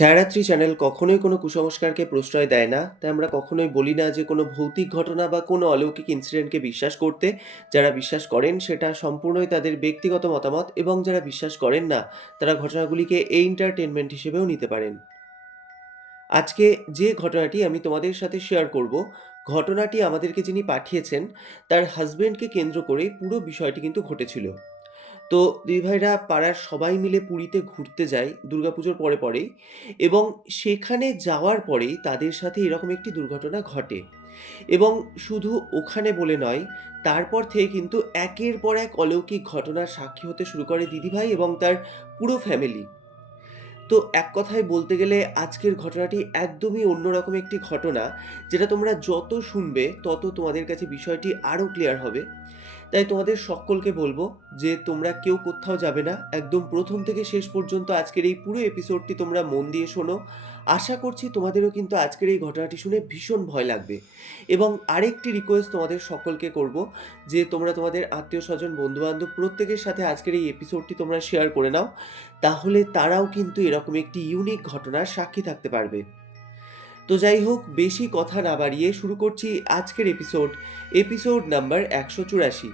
ছায়ারাত্রি channel কখনোই কোনো কুসংস্কারকে প্রশ্রয় দেয় না। তাই আমরা কখনোই বলি না যে কোনো ভৌতিক ঘটনা বা কোনো অলৌকিক ইনসিডেন্টকে বিশ্বাস করতে। যারা বিশ্বাস করেন সেটা সম্পূর্ণই তাদের ব্যক্তিগত মতামত, এবং যারা বিশ্বাস করেন না তারা ঘটনাগুলিকে এন্টারটেনমেন্ট হিসেবেও নিতে পারেন। আজকে যে ঘটনাটি আমি তোমাদের সাথে শেয়ার করব, ঘটনাটি আমাদেরকে যিনি পাঠিয়েছেন তার হাজবেন্ডকে কেন্দ্র করে পুরো বিষয়টি কিন্তু ঘটেছিল। তো দিদিভাইরা পাড়ার সবাই মিলে পুরীতে ঘুরতে যায় দুর্গাপুজোর পরেই, এবং সেখানে যাওয়ার পরেই তাদের সাথে এরকম একটি দুর্ঘটনা ঘটে। এবং শুধু ওখানে বলে নয়, তারপর থেকে কিন্তু একের পর এক অলৌকিক ঘটনার সাক্ষী হতে শুরু করে দিদিভাই এবং তার পুরো ফ্যামিলি। তো এক কথায় বলতে গেলে আজকের ঘটনাটি একদমই অন্যরকম একটি ঘটনা, যেটা তোমরা যত শুনবে তত তোমাদের কাছে বিষয়টি আরও ক্লিয়ার হবে। তাই তোমাদের সকলকে বলবো যে তোমরা কেউ কোথাও যাবে না, একদম প্রথম থেকে শেষ পর্যন্ত আজকের এই পুরো এপিসোডটি তোমরা মন দিয়ে শোনো। আশা করছি তোমাদেরও কিন্তু আজকের এই ঘটনাটি শুনে ভীষণ ভয় লাগবে। এবং আরেকটি রিকোয়েস্ট তোমাদের সকলকে করব, যে তোমরা তোমাদের আত্মীয় স্বজন বন্ধুবান্ধব প্রত্যেকের সাথে আজকের এই এপিসোডটি তোমরা শেয়ার করে নাও, তাহলে তারাও কিন্তু এরকম একটি ইউনিক ঘটনার সাক্ষী থাকতে পারবে। তো যাই হোক, বেশি কথা না বাড়িয়ে শুরু করছি আজকের এপিসোড নাম্বার 184।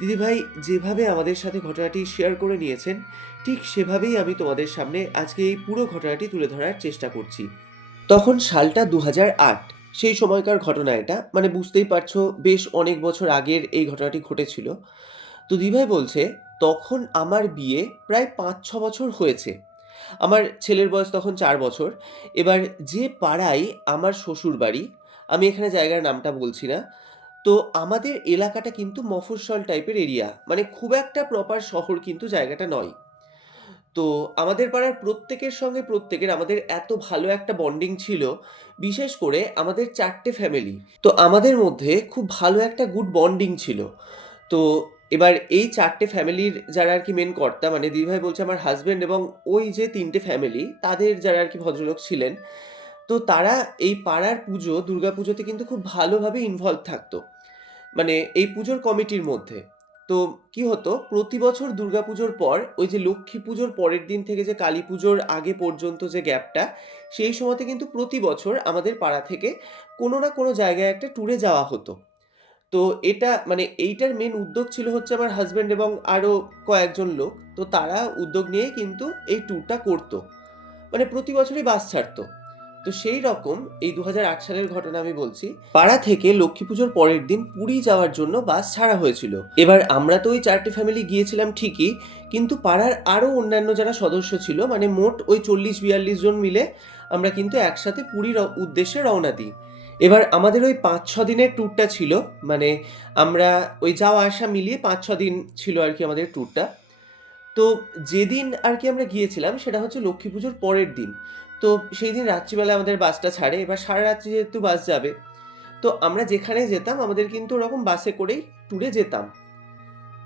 দিদিভাই যেভাবে আমাদের সাথে ঘটনাটি শেয়ার করে নিয়েছেন, ঠিক সেভাবেই আমি তোমাদের সামনে আজকে এই পুরো ঘটনাটি তুলে ধরার চেষ্টা করছি। তখন সালটা 2008, সেই সময়কার ঘটনা এটা, মানে বুঝতেই পারছো বেশ অনেক বছর আগের এই ঘটনাটি ঘটেছিল। তো দিদিভাই বলছে, তখন আমার বিয়ে প্রায় 5-6 বছর হয়েছে। আমার ছেলের বয়স তখন 4 বছর। এবার যে পাড়ায় আমার শ্বশুর বাড়ি, আমি এখানে জায়গার নামটা বলছি না, তো আমাদের এলাকাটা কিন্তু মফস্বল টাইপের এরিয়া, মানে খুব একটা প্রপার শহর কিন্তু জায়গাটা নয়। তো আমাদের পাড়ার প্রত্যেকের সঙ্গে প্রত্যেকের আমাদের এত ভালো একটা বন্ডিং ছিল, বিশেষ করে আমাদের 4টে ফ্যামিলি। তো আমাদের মধ্যে খুব ভালো একটা গুড বন্ডিং ছিল। তো এবার এই 4টে ফ্যামিলির যারা আর কি মেন কর্তা, মানে দিদিভাই বলছে আমার হাজব্যান্ড এবং ওই যে 3টে ফ্যামিলি তাদের যারা আর কি ভদ্রলোক ছিলেন, তো তারা এই পাড়ার পুজো দুর্গাপুজোতে কিন্তু খুব ভালোভাবে ইনভলভ থাকতো, মানে এই পুজোর কমিটির মধ্যে। তো কি হতো, প্রতি বছর দুর্গাপুজোর পর ওই যে লক্ষ্মী পুজোর পরের দিন থেকে যে কালী পুজোর আগে পর্যন্ত যে গ্যাপটা, সেই সময়তে কিন্তু প্রতি বছর আমাদের পাড়া থেকে কোনো না কোনো জায়গায় একটা ট্যুরে যাওয়া হতো। তো এটা মানে এইটার মেন উদ্যোগ ছিল হচ্ছে আমার হাসব্যান্ড এবং আরও কয়েকজন লোক। তো তারা উদ্যোগ নিয়ে কিন্তু এই ট্যুরটা করতো, মানে প্রতি বছরই বাস ছাড়তো। তো সেই রকম এই 2008 সালের ঘটনা আমি বলছি, পাড়া থেকে লক্ষ্মী পুজোর পরের দিন পুরী যাওয়ার জন্য বাস ছাড়া হয়েছিল। এবার আমরা তো ওই 4টে ফ্যামিলি গিয়েছিলাম ঠিকই, কিন্তু পাড়ার আরও অন্যান্য যারা সদস্য ছিল, মানে মোট ওই 40-42 জন মিলে আমরা কিন্তু একসাথে পুরীর উদ্দেশ্যে রওনা দিই। এবার আমাদের ওই 5-6 দিনের ট্যুরটা ছিল, মানে আমরা ওই যাওয়া আসা মিলিয়ে 5-6 দিন ছিল আর কি আমাদের ট্যুরটা। তো যেদিন আর কি আমরা গিয়েছিলাম সেটা হচ্ছে লক্ষ্মী পুজোর পরের দিন। তো সেই দিন রাত্রিবেলা আমাদের বাসটা ছাড়ে, এবার সারা রাত্রি যেহেতু বাস যাবে, তো আমরা যেখানে যেতাম আমাদের কিন্তু ওরকম বাসে করেই ট্যুরে যেতাম।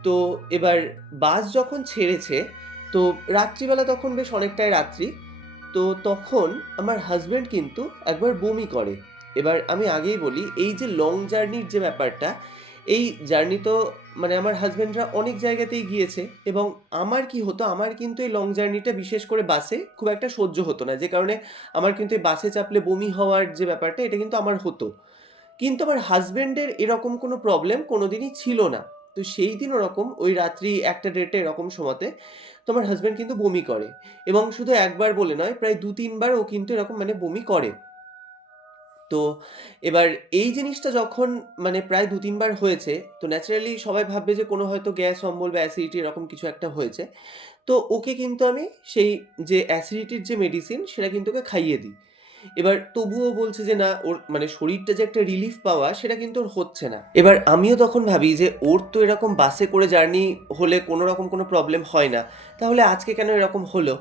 তো এবার বাস যখন ছেড়েছে, তো রাত্রিবেলা তখন বেশ অনেকটাই রাত্রি। তো তখন আমার হাজব্যান্ড কিন্তু একবার বমি করে। এবার আমি আগেই বলি, এই যে লং জার্নির যে ব্যাপারটা, এই জার্নি তো মানে আমার হাজব্যান্ডরা অনেক জায়গাতেই গিয়েছে, এবং আমার কি হতো, আমার কিন্তু এই লং জার্নিটা বিশেষ করে বাসে খুব একটা সহ্য হতো না, যে কারণে আমার কিন্তু এই বাসে চাপলে বমি হওয়ার যে ব্যাপারটা, এটা কিন্তু আমার হতো। কিন্তু আমার হাজব্যান্ডের এরকম কোনো প্রবলেম কোনোদিনই ছিল না। তো সেই দিন ওরকম ওই রাত্রি 1টা 1:30 এরকম সময়তে তো আমার হাজব্যান্ড কিন্তু বমি করে, এবং শুধু একবার বলে নয়, প্রায় 2-3 বার ও কিন্তু এরকম মানে বমি করে। তো এবার এই জিনিসটা যখন মানে প্রায় 2-3 বার হয়েছে, তো ন্যাচারালি সবাই ভাববে যে কোনো হয়তো গ্যাস অম্বল বা অ্যাসিডিটি এরকম কিছু একটা হয়েছে। তো ওকে কিন্তু আমি সেই যে অ্যাসিডিটির যে মেডিসিন সেটা কিন্তু ওকে খাইয়ে দিই। এবার তবুও বলছে যে না, ওর মানে শরীরটা যে একটা রিলিফ পাওয়া সেটা কিন্তু ওর হচ্ছে না। এবার আমিও তখন ভাবি যে ওর তো এরকম বাসে করে জার্নি হলে কোনো রকম কোনো প্রবলেম হয় না, তাহলে আজকে কেন এরকম হলো?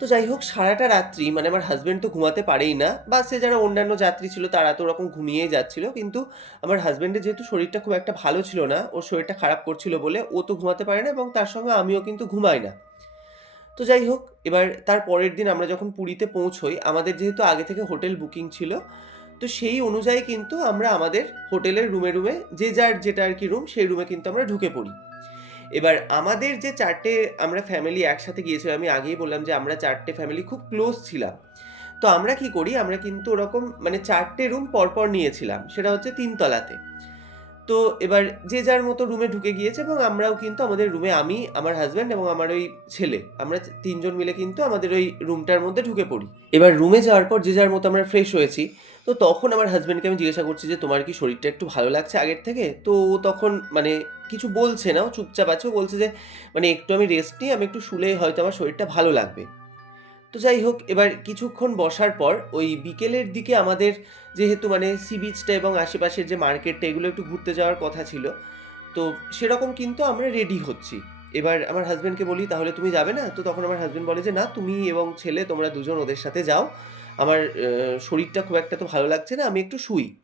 তো যাই হোক, সারাটা রাত্রি মানে আমার হাজব্যান্ড তো ঘুমাতে পারেই না, বাসে যারা অন্যান্য যাত্রী ছিল তারা তো ওরকম ঘুমিয়েই যাচ্ছিল, কিন্তু আমার হাজব্যান্ডের যেহেতু শরীরটা খুব একটা ভালো ছিল না, ওর শরীরটা খারাপ করছিল বলে ও তো ঘুমাতে পারে না, এবং তার সঙ্গে আমিও কিন্তু ঘুমাই না। তো যাই হোক, এবার তার পরের দিন আমরা যখন পুরীতে পৌঁছই, আমাদের যেহেতু আগে থেকে হোটেল বুকিং ছিল, তো সেই অনুযায়ী কিন্তু আমরা আমাদের হোটেলের রুমে যে যার যেটা আর কি রুম, সেই রুমে কিন্তু আমরা ঢুকে পড়ি। এবার আমাদের যে ৪ টে আমরা ফ্যামিলি একসাথে গিয়েছিলাম, আমি আগেই বললাম যে আমরা ৪ টে ফ্যামিলি খুব ক্লোজ ছিলাম। তো আমরা কি করি, আমরা কিন্তু ওরকম মানে ৪ টে রুম পরপর নিয়েছিলাম। সেটা হচ্ছে ৩ তলাতে। তো এবার যে যার মতো রুমে ঢুকে গিয়েছে এবং আমরাও কিন্তু আমাদের রুমে আমি, আমার হাসব্যান্ড এবং আমার ওই ছেলে, আমরা ৩ জন মিলে কিন্তু আমাদের ওই রুমটার মধ্যে ঢুকে পড়ি। এবার রুমে যাওয়ার পর যে যার মতো আমরা ফ্রেশ হয়েছি। তো তখন আমার হাসব্যান্ডকে আমি জিজ্ঞাসা করছি যে, "তোমার কি শরীরটা একটু ভালো লাগছে আগের থেকে?" তো ও তখন মানে কিছু বলছে না, ও চুপচাপ আছে। ও বলছে যে, "মানে একটু আমি রেস্ট নিই, আমি একটু শুলেই হয়তো আমার শরীরটা ভালো লাগবে।" তো যাই হোক, এবার কিছুক্ষণ বসার পর ওই বিকেলের দিকে আমাদের যেহেতু মানে সি বিচটা এবং আশেপাশের যে মার্কেটটা এগুলো একটু ঘুরতে যাওয়ার কথা ছিল। তো সেরকম কিন্তু আমরা রেডি হচ্ছি। এবার আমার হাসব্যান্ডকে বলি, "তাহলে তুমি যাবে না?" তো তখন আমার হাসব্যান্ড বলে যে, "না, তুমি এবং ছেলে তোমরা দুজন ওদের সাথে যাও। আমার শরীরটা খুব একটা তো ভালো লাগছে না, আমি একটু শুই।"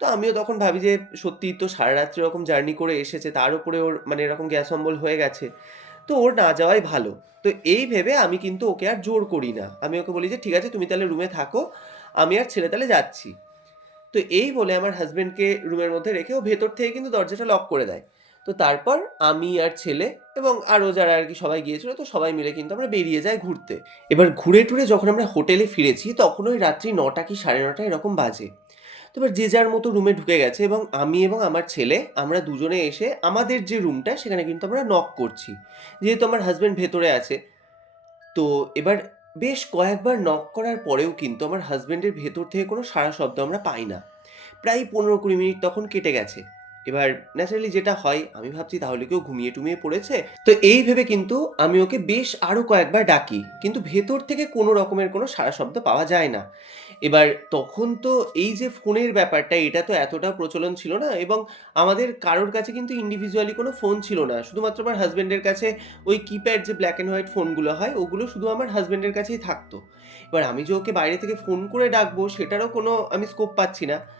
তো আমিও তখন ভাবি যে সত্যিই তো সারারাত্রি এরকম জার্নি করে এসেছে, তার উপরে ওর মানে এরকম গ্যাস অম্বল হয়ে গেছে। তো ওর না যাওয়াই ভালো। তো এই ভেবে আমি কিন্তু ওকে আর জোর করি না। আমি ওকে বলি যে, "ঠিক আছে, তুমি তাহলে রুমে থাকো। আমি আর ছেলে তাহলে যাচ্ছি।" তো এই বলে আমার হাসব্যান্ডকে রুমের মধ্যে রেখে ও ভেতর থেকে কিন্তু দরজাটা লক করে দেয়। তো তারপর আমি আর ছেলে এবং আরও যারা আর কি সবাই গিয়েছিল, তো সবাই মিলে কিন্তু আমরা বেরিয়ে যাই ঘুরতে। এবার ঘুরে টুরে যখন আমরা হোটেলে ফিরেছি, তখন ওই রাত্রি ৯টা কি ৯:৩০ এরকম বাজে। তো এবার যে যার মতো রুমে ঢুকে গেছে এবং আমি এবং আমার ছেলে আমরা দুজনে এসে আমাদের যে রুমটা সেখানে কিন্তু আমরা নক করছি। যেহেতু আমার হাসব্যান্ড ভেতরে আছে। তো এবার বেশ কয়েকবার নক করার পরেও কিন্তু আমার হাসব্যান্ডের ভেতর থেকে কোনো সাড়া শব্দ আমরা পাই না। প্রায় ১৫-২০ মিনিট তখন কেটে গেছে। এবার ন্যাচারালি যেটা হয়, আমি ভাবছি তাহলে কেউ ঘুমিয়ে টুমিয়ে পড়েছে। তো এই ভেবে কিন্তু আমি ওকে বেশ আরও কয়েকবার ডাকি। কিন্তু ভেতর থেকে কোনো রকমের কোনো সাড়া শব্দ পাওয়া যায় না। এবার তখন তো এই যে ফোনের ব্যাপারটা, এটা তো এতটা প্রচলন ছিল না এবং আমাদের কারোর কাছে কিন্তু ইন্ডিভিজুয়ালি কোনো ফোন ছিল না। শুধুমাত্র আমার হাসব্যান্ডের কাছে ওই কিপ্যাড যে ব্ল্যাক অ্যান্ড হোয়াইট ফোনগুলো হয়, ওগুলো শুধু আমার হাসব্যান্ডের কাছেই থাকতো। এবার আমি যে ওকে বাইরে থেকে ফোন করে ডাকবো, সেটারও কোনো আমি স্কোপ পাচ্ছি না।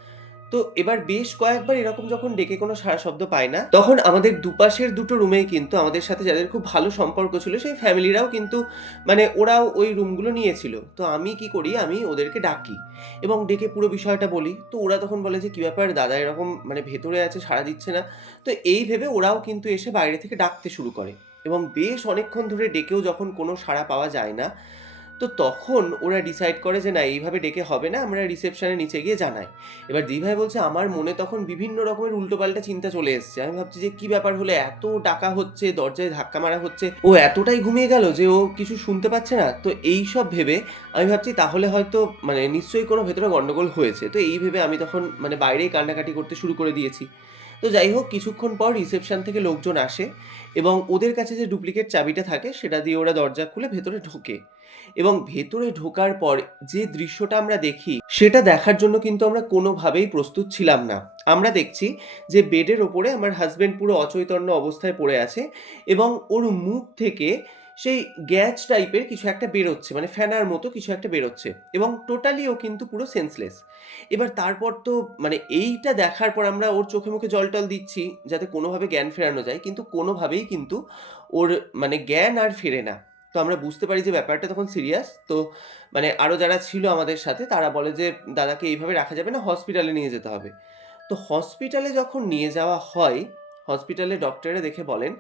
তো এবার বেশ কয়েকবার এরকম যখন ডেকে কোনো সাড়া শব্দ পাই না, তখন আমাদের দুপাশের দুটো রুমেই কিন্তু আমাদের সাথে যাদের খুব ভালো সম্পর্ক ছিল, সেই ফ্যামিলিরাও কিন্তু মানে ওরাও ওই রুমগুলো নিয়েছিল। তো আমি কি করি, আমি ওদেরকে ডাকি এবং ডেকে পুরো বিষয়টা বলি। তো ওরা তখন বলে যে, "কি ব্যাপার দাদা, এরকম মানে ভেতরে আছে, সাড়া দিচ্ছে না?" তো এই ভেবে ওরাও কিন্তু এসে বাইরে থেকে ডাকতে শুরু করে এবং বেশ অনেকক্ষণ ধরে ডেকেও যখন কোনো সাড়া পাওয়া যায় না, তো তখন ওরা ডিসাইড করে যে না, এইভাবে ডেকে হবে না, আমরা রিসেপশনের নিচে গিয়ে জানাই। এবার দিদিভাই বলছে, আমার মনে তখন বিভিন্ন রকমের উল্টোপাল্টা চিন্তা চলে এসছে। আমি ভাবছি যে কি ব্যাপার হলো, এত ডাকা হচ্ছে, দরজায় ধাক্কা মারা হচ্ছে, ও এতটাই ঘুমিয়ে গেল যে ও কিছু শুনতে পাচ্ছে না। তো এই সব ভেবে আমি ভাবছি তাহলে হয়তো মানে নিশ্চয়ই কোনো ভেতরে গন্ডগোল হয়েছে। তো এই ভেবে আমি তখন মানে বাইরেই কান্নাকাটি করতে শুরু করে দিয়েছি। তো যাই হোক, কিছুক্ষণ পর রিসেপশন থেকে লোকজন আসে এবং ওদের কাছে যে ডুপ্লিকেট চাবিটা থাকে সেটা দিয়ে ওরা দরজা খুলে ভেতরে ঢোকে এবং ভেতরে ঢোকার পর যে দৃশ্যটা আমরা দেখি, সেটা দেখার জন্য কিন্তু আমরা কোনোভাবেই প্রস্তুত ছিলাম না। আমরা দেখছি যে বেডের ওপরে আমার হাসব্যান্ড পুরো অচৈতন্য অবস্থায় পড়ে আছে এবং ওর মুখ থেকে সেই গ্যাস টাইপের কিছু একটা বেরোচ্ছে, মানে ফ্যানার মতো কিছু একটা বেরোচ্ছে এবং টোটালি ও কিন্তু পুরো সেন্সলেস। এবার তারপর তো মানে এইটা দেখার পর আমরা ওর চোখে মুখে জল-টল দিচ্ছি যাতে কোনোভাবে জ্ঞান ফেরানো যায়। কিন্তু কোনোভাবেই কিন্তু ওর মানে জ্ঞান আর ফেরে না। তো আমরা বুঝতে পারি যে ব্যাপারটা তখন সিরিয়াস। তো মানে আরো যারা ছিল আমাদের সাথে তারা বলে যে, "দাদাকে এইভাবে রাখা যাবে না, হসপিটালে নিয়ে যেতে হবে।" তো হসপিটালে যখন নিয়ে যাওয়া হয়, হসপিটালে ডক্টররা দেখে বলেন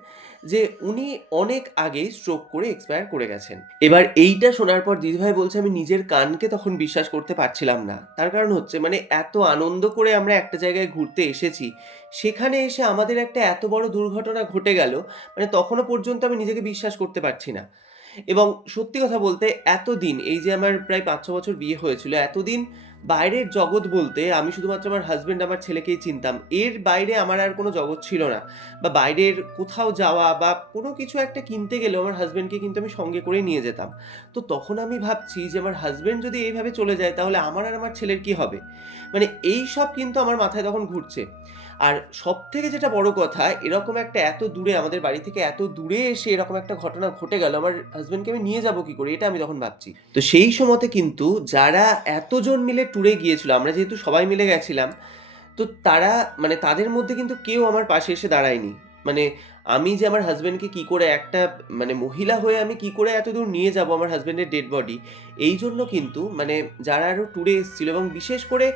যে উনি অনেক আগেই স্ট্রোক করে এক্সপায়ার করে গেছেন। এবার এইটা শোনার পর দিদিভাই বলছে, আমি নিজের কানকে তখন বিশ্বাস করতে পারছিলাম না। তার কারণ হচ্ছে মানে এত আনন্দ করে আমরা একটা জায়গায় ঘুরতে এসেছি, সেখানে এসে আমাদের একটা এত বড় দুর্ঘটনা ঘটে গেল, মানে তখনও পর্যন্ত আমি নিজেকে বিশ্বাস করতে পারছি না। এবং সত্যি কথা বলতে এতদিন এই যে আমার প্রায় ৫-৬ বছর বিয়ে হয়েছিল, এতদিন বাইরের জগৎ বলতে আমি শুধুমাত্র আমার হাসব্যান্ড, আমার ছেলেকেই চিনতাম। এর বাইরে আমার আর কোনো জগৎ ছিল না। বা বাইরের কোথাও যাওয়া বা কোনো কিছু একটা কিনতে গেলেও আমার হাসব্যান্ডকে কিন্তু আমি সঙ্গে করেই নিয়ে যেতাম। তো তখন আমি ভাবছি যে আমার হাসব্যান্ড যদি এইভাবে চলে যায় তাহলে আমার আর আমার ছেলের কি হবে? মানে এইসব কিন্তু আমার মাথায় তখন ঘুরছে। আর সবথেকে যেটা বড় কথা, এরকম একটা এত দূরে, আমাদের বাড়ি থেকে এত দূরে এসে এরকম একটা ঘটনা ঘটে গেল, আমার হাসব্যান্ডকে আমি নিয়ে যাবো কি করে? এটা আমি তখন ভাবছি। তো সেই সময়তে কিন্তু যারা এতজন মিলে ট্যুরে গিয়েছিল, আমরা যেহেতু সবাই মিলে গেছিলাম, তো তারা মানে তাদের মধ্যে কিন্তু কেউ আমার পাশে এসে দাঁড়ায়নি। মানে আমি যে আমার হাসব্যান্ডকে কি করে একটা মানে মহিলা হয়ে আমি কি করে এতদূর নিয়ে যাব আমার হাসব্যান্ডের ডেড বডি, এই জন্য কিন্তু মানে যারা আরও ট্যুরে এসেছিল এবং বিশেষ করে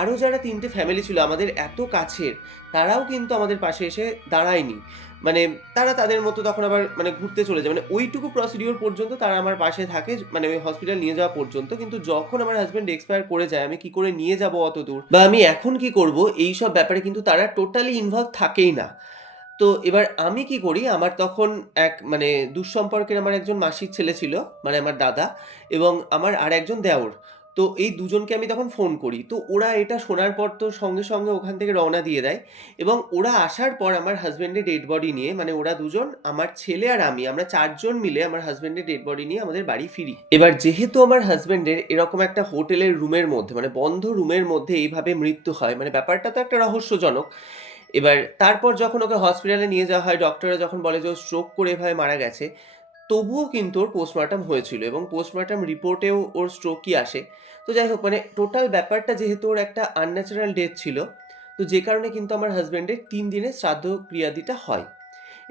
আরও যারা 3টে ফ্যামিলি ছিল আমাদের এত কাছের, তারাও কিন্তু আমাদের পাশে এসে দাঁড়ায়নি। মানে তারা তাদের মতো তখন আবার মানে ঘুরতে চলে যায়। মানে ওইটুকু প্রসিডিওর পর্যন্ত তারা আমার পাশে থাকে, মানে ওই হসপিটাল নিয়ে যাওয়া পর্যন্ত। কিন্তু যখন আমার হাসব্যান্ড এক্সপায়ার করে যায়, আমি কি করে নিয়ে যাব অত দূর, বা আমি এখন কি করব, এইসব ব্যাপারে কিন্তু তারা টোটালি ইনভলভ থাকেই না। তো এবার আমি কি করি, আমার তখন এক মানে দুঃসম্পর্কের আমার একজন মাসির ছেলে ছিল, মানে আমার দাদা, এবং আমার আর একজন দেওর। তো এই দুজনকে আমি তখন ফোন করি। তো ওরা এটা শোনার পর তো সঙ্গে সঙ্গে ওখান থেকে রওনা দিয়ে দেয়, এবং ওরা আসার পর আমার হাজব্যান্ডের ডেড বডি নিয়ে, মানে ওরা দুজন, আমার ছেলে আর আমরা 4 জন মিলে আমার হাজব্যান্ডের ডেড বডি নিয়ে আমাদের বাড়ি ফিরি। এবার যেহেতু আমার হাজব্যান্ডের এরকম একটা হোটেলের রুমের মধ্যে, মানে বন্ধ রুমের মধ্যে এইভাবে মৃত্যু হয়, মানে ব্যাপারটা তো একটা রহস্যজনক। এবার তারপর যখন ওকে হসপিটালে নিয়ে যাওয়া হয়, ডক্টররা যখন বলে যে ও স্ট্রোক করে এভাবে মারা গেছে, তবুও কিন্তু ওর পোস্টমর্টম হয়েছিল এবং পোস্টমর্টম রিপোর্টেও ওর স্ট্রোকই আসে। তো যাই হোক, মানে টোটাল ব্যাপারটা যেহেতু ওর একটা আনন্যাচারাল ডেথ ছিল, তো যে কারণে কিন্তু আমার হাজব্যান্ডের 3 দিনের শ্রাদ্ধ ক্রিয়াদিটা হয়।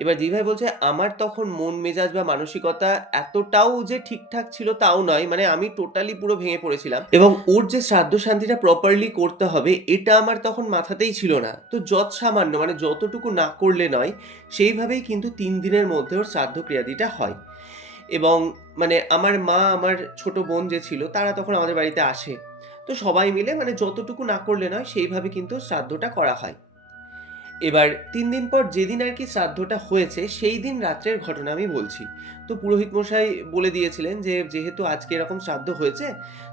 এবার দিদিভাই বলছে আমার তখন মন মেজাজ বা মানসিকতা এতটাও যে ঠিকঠাক ছিল তাও নয়, মানে আমি টোটালি পুরো ভেঙে পড়েছিলাম, এবং ওর যে শ্রাদ্ধ শান্তিটা প্রপারলি করতে হবে এটা আমার তখন মাথাতেই ছিল না। তো যৎ সামান্য মানে যতটুকু না করলে নয়, সেইভাবেই কিন্তু 3 দিনের মধ্যে ওর শ্রাদ্ধ ক্রিয়াদিটা হয়। এবং মানে আমার মা, আমার ছোট বোন যে ছিল, তারা তখন আমাদের বাড়িতে আসে। তো সবাই মিলে মানে যতটুকু না করলে নয় সেইভাবে কিন্তু শ্রাদ্ধটা করা হয়। এবার 3 দিন পর যেদিন আর কি শ্রাদ্ধটা হয়েছে, সেই দিন রাত্রের ঘটনা আমি বলছি। তো পুরোহিত মশাই বলে দিয়েছিলেন যে যেহেতু আজকে এরকম শ্রাদ্ধ হয়েছে,